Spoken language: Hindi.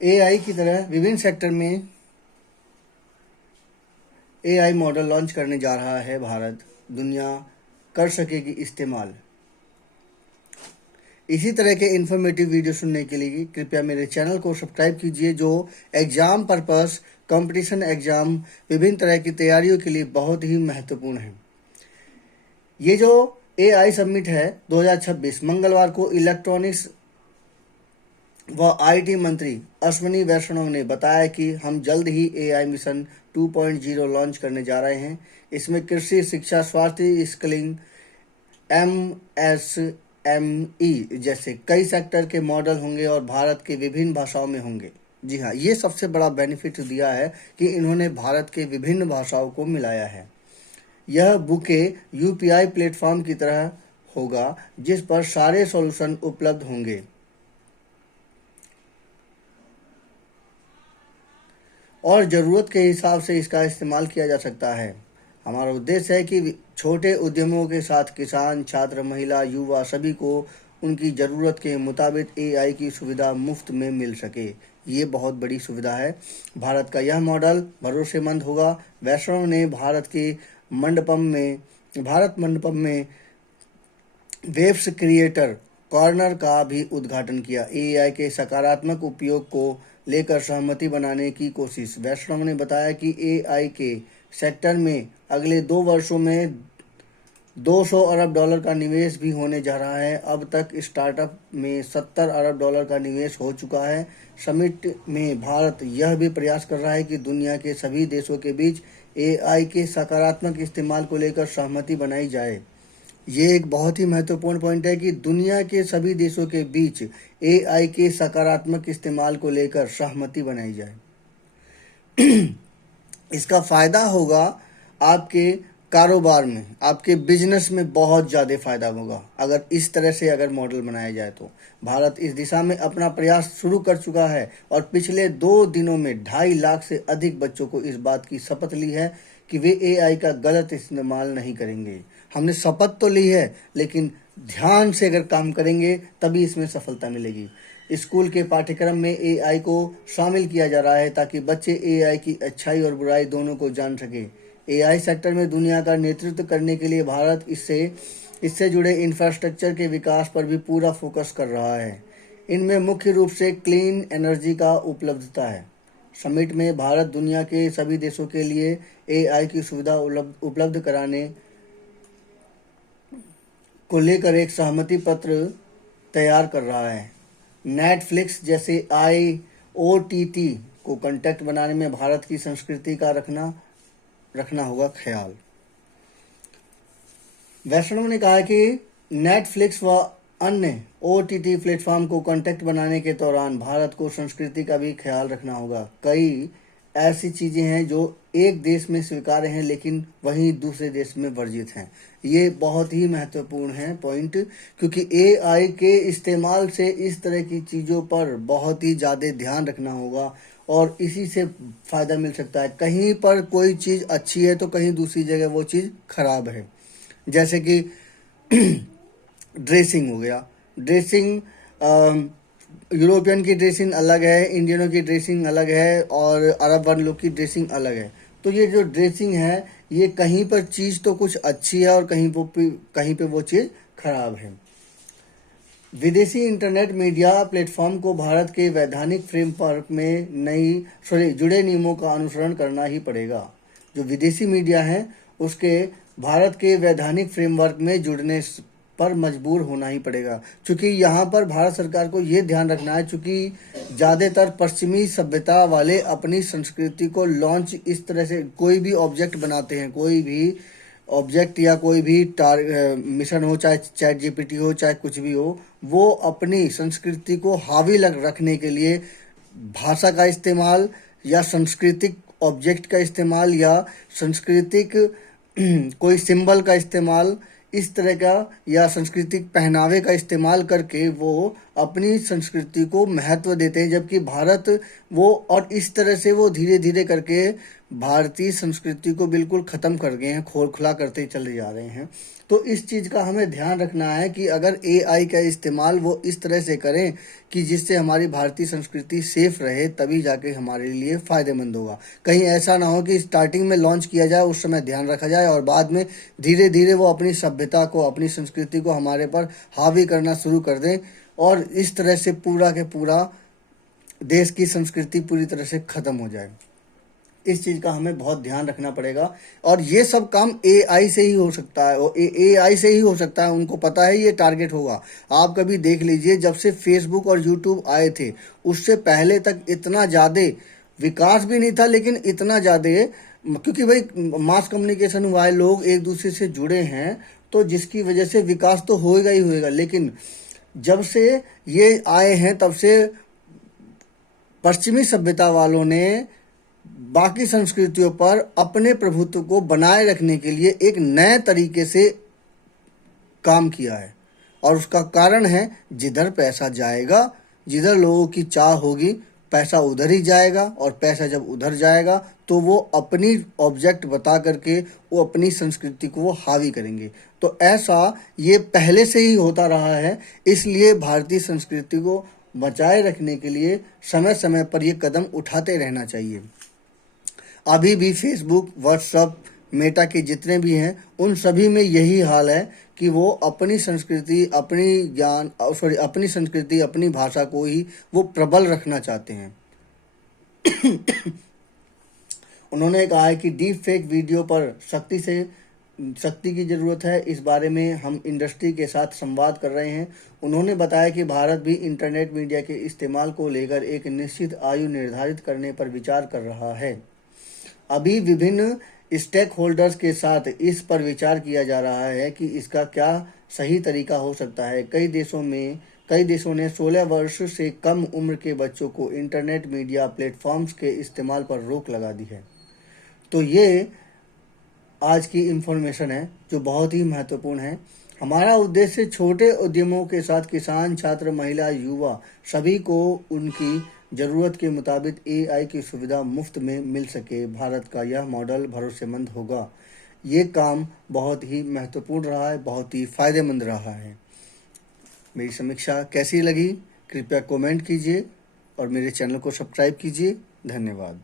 एआई की तरह विभिन्न सेक्टर में एआई मॉडल लॉन्च करने जा रहा है भारत। दुनिया कर सकेगी इस्तेमाल। इसी तरह के इन्फॉर्मेटिव वीडियो सुनने के लिए कृपया मेरे चैनल को सब्सक्राइब कीजिए, जो एग्जाम पर्पस, कंपटीशन एग्जाम, विभिन्न तरह की तैयारियों के लिए बहुत ही महत्वपूर्ण है। ये जो एआई समिट है 2026 मंगलवार को इलेक्ट्रॉनिक्स व आईटी मंत्री अश्विनी वैष्णव ने बताया कि हम जल्द ही एआई मिशन 2.0 लॉन्च करने जा रहे हैं। इसमें कृषि, शिक्षा, स्वास्थ्य, स्किलिंग, एमएसएमई जैसे कई सेक्टर के मॉडल होंगे और भारत के विभिन्न भाषाओं में होंगे। जी हाँ, ये सबसे बड़ा बेनिफिट दिया है कि इन्होंने भारत के विभिन्न भाषाओं को मिलाया है। यह बुके यूपीआई प्लेटफॉर्म की तरह होगा जिस पर सारे सॉल्यूशन उपलब्ध होंगे और ज़रूरत के हिसाब से इसका इस्तेमाल किया जा सकता है। हमारा उद्देश्य है कि छोटे उद्यमों के साथ किसान, छात्र, महिला, युवा सभी को उनकी ज़रूरत के मुताबिक एआई की सुविधा मुफ्त में मिल सके। ये बहुत बड़ी सुविधा है। भारत का यह मॉडल भरोसेमंद होगा। वैष्णव ने भारत मंडपम में वेब्स क्रिएटर कॉर्नर का भी उद्घाटन किया। एआई के सकारात्मक उपयोग को लेकर सहमति बनाने की कोशिश। वैष्णव ने बताया कि एआई के सेक्टर में अगले 2 वर्षों में $200 अरब का निवेश भी होने जा रहा है। अब तक स्टार्टअप में $70 अरब का निवेश हो चुका है। समिट में भारत यह भी प्रयास कर रहा है कि दुनिया के सभी देशों के बीच एआई के सकारात्मक इस्तेमाल को लेकर सहमति बनाई जाए। ये एक बहुत ही महत्वपूर्ण पॉइंट है कि दुनिया के सभी देशों के बीच एआई के सकारात्मक इस्तेमाल को लेकर सहमति बनाई जाए। इसका फ़ायदा होगा आपके कारोबार में, आपके बिजनेस में बहुत ज़्यादा फ़ायदा होगा अगर इस तरह से मॉडल बनाया जाए तो। भारत इस दिशा में अपना प्रयास शुरू कर चुका है और पिछले 2 दिनों में 2.5 लाख से अधिक बच्चों को इस बात की शपथ ली है कि वे एआई का गलत इस्तेमाल नहीं करेंगे। हमने शपथ तो ली है, लेकिन ध्यान से अगर काम करेंगे तभी इसमें सफलता मिलेगी। स्कूल के पाठ्यक्रम में एआई को शामिल किया जा रहा है ताकि बच्चे एआई की अच्छाई और बुराई दोनों को जान सकें। एआई सेक्टर में दुनिया का नेतृत्व करने के लिए भारत इससे जुड़े इंफ्रास्ट्रक्चर के विकास पर भी पूरा फोकस कर रहा है। इनमें मुख्य रूप से क्लीन एनर्जी का उपलब्धता है। समिट में भारत दुनिया के सभी देशों के लिए एआई की सुविधा उपलब्ध कराने को लेकर एक सहमति पत्र तैयार कर रहा है। नेटफ्लिक्स जैसे आईओटीटी को कंटेंट बनाने में भारत की संस्कृति का रखना होगा ख्याल। वैष्णव ने कहा कि नेटफ्लिक्स व अन्य ओटीटी प्लेटफॉर्म को कंटेंट बनाने के दौरान भारत को संस्कृति का भी ख्याल रखना होगा। कई ऐसी चीज़ें हैं जो एक देश में स्वीकार्य हैं लेकिन वहीं दूसरे देश में वर्जित हैं। ये बहुत ही महत्वपूर्ण है पॉइंट, क्योंकि एआई के इस्तेमाल से इस तरह की चीज़ों पर बहुत ही ज़्यादा ध्यान रखना होगा और इसी से फ़ायदा मिल सकता है। कहीं पर कोई चीज़ अच्छी है तो कहीं दूसरी जगह वो चीज़ खराब है। जैसे कि ड्रेसिंग हो गया। ड्रेसिंग यूरोपियन की ड्रेसिंग अलग है, इंडियनों की ड्रेसिंग अलग है और अरब वाले लोग की ड्रेसिंग अलग है। तो ये जो ड्रेसिंग है, ये कहीं पर चीज़ तो कुछ अच्छी है और कहीं पे वो चीज़ खराब है। विदेशी इंटरनेट मीडिया प्लेटफॉर्म को भारत के वैधानिक फ्रेमवर्क में जुड़े नियमों का अनुसरण करना ही पड़ेगा। जो विदेशी मीडिया है उसके भारत के वैधानिक फ्रेमवर्क में जुड़ने पर मजबूर होना ही पड़ेगा, क्योंकि यहाँ पर भारत सरकार को ये ध्यान रखना है, क्योंकि ज़्यादातर पश्चिमी सभ्यता वाले अपनी संस्कृति को लॉन्च इस तरह से कोई भी ऑब्जेक्ट बनाते हैं, कोई भी ऑब्जेक्ट या कोई भी मिशन हो, चाहे चैट जीपीटी हो, चाहे कुछ भी हो, वो अपनी संस्कृति को हावी रखने के लिए भाषा का इस्तेमाल या सांस्कृतिक ऑब्जेक्ट का इस्तेमाल या सांस्कृतिक कोई सिंबल का इस्तेमाल इस तरह का या सांस्कृतिक पहनावे का इस्तेमाल करके वो अपनी संस्कृति को महत्व देते हैं। जबकि भारत वो और इस तरह से वो धीरे धीरे करके भारतीय संस्कृति को बिल्कुल ख़त्म कर गए हैं, खोखला करते चले जा रहे हैं। तो इस चीज़ का हमें ध्यान रखना है कि अगर एआई का इस्तेमाल वो इस तरह से करें कि जिससे हमारी भारतीय संस्कृति सेफ रहे, तभी जाके हमारे लिए फ़ायदेमंद होगा। कहीं ऐसा ना हो कि स्टार्टिंग में लॉन्च किया जाए, उस समय ध्यान रखा जाए और बाद में धीरे धीरे वो अपनी सभ्यता को, अपनी संस्कृति को हमारे पर हावी करना शुरू कर दें और इस तरह से पूरा के पूरा देश की संस्कृति पूरी तरह से ख़त्म हो जाए। इस चीज़ का हमें बहुत ध्यान रखना पड़ेगा और ये सब काम एआई से ही हो सकता है और एआई से ही हो सकता है। उनको पता है ये टारगेट होगा। आप कभी देख लीजिए, जब से फेसबुक और यूट्यूब आए थे उससे पहले तक इतना ज़्यादा विकास भी नहीं था, लेकिन इतना ज़्यादा, क्योंकि भाई मास कम्युनिकेशन हुआ है, लोग एक दूसरे से जुड़े हैं, तो जिसकी वजह से विकास तो होएगा ही होएगा। लेकिन जब से ये आए हैं तब से पश्चिमी सभ्यता वालों ने बाकी संस्कृतियों पर अपने प्रभुत्व को बनाए रखने के लिए एक नए तरीके से काम किया है और उसका कारण है जिधर पैसा जाएगा, जिधर लोगों की चाह होगी, पैसा उधर ही जाएगा और पैसा जब उधर जाएगा तो वो अपनी ऑब्जेक्ट बता करके वो अपनी संस्कृति को वो हावी करेंगे। तो ऐसा ये पहले से ही होता रहा है, इसलिए भारतीय संस्कृति को बचाए रखने के लिए समय समय पर ये कदम उठाते रहना चाहिए। अभी भी फेसबुक, व्हाट्सअप, मेटा के जितने भी हैं उन सभी में यही हाल है कि वो अपनी संस्कृति, अपनी संस्कृति, अपनी भाषा को ही वो प्रबल रखना चाहते हैं। उन्होंने कहा है कि डीप फेक वीडियो पर सख्ती की ज़रूरत है। इस बारे में हम इंडस्ट्री के साथ संवाद कर रहे हैं। उन्होंने बताया कि भारत भी इंटरनेट मीडिया के इस्तेमाल को लेकर एक निश्चित आयु निर्धारित करने पर विचार कर रहा है। अभी विभिन्न स्टेक होल्डर्स के साथ इस पर विचार किया जा रहा है कि इसका क्या सही तरीका हो सकता है। कई देशों ने 16 वर्ष से कम उम्र के बच्चों को इंटरनेट मीडिया प्लेटफॉर्म्स के इस्तेमाल पर रोक लगा दी है। तो ये आज की इन्फॉर्मेशन है जो बहुत ही महत्वपूर्ण है। हमारा उद्देश्य छोटे उद्यमों के साथ किसान, छात्र, महिला, युवा सभी को उनकी ज़रूरत के मुताबिक एआई की सुविधा मुफ्त में मिल सके। भारत का यह मॉडल भरोसेमंद होगा। ये काम बहुत ही महत्वपूर्ण रहा है, बहुत ही फ़ायदेमंद रहा है। मेरी समीक्षा कैसी लगी कृपया कमेंट कीजिए और मेरे चैनल को सब्सक्राइब कीजिए। धन्यवाद।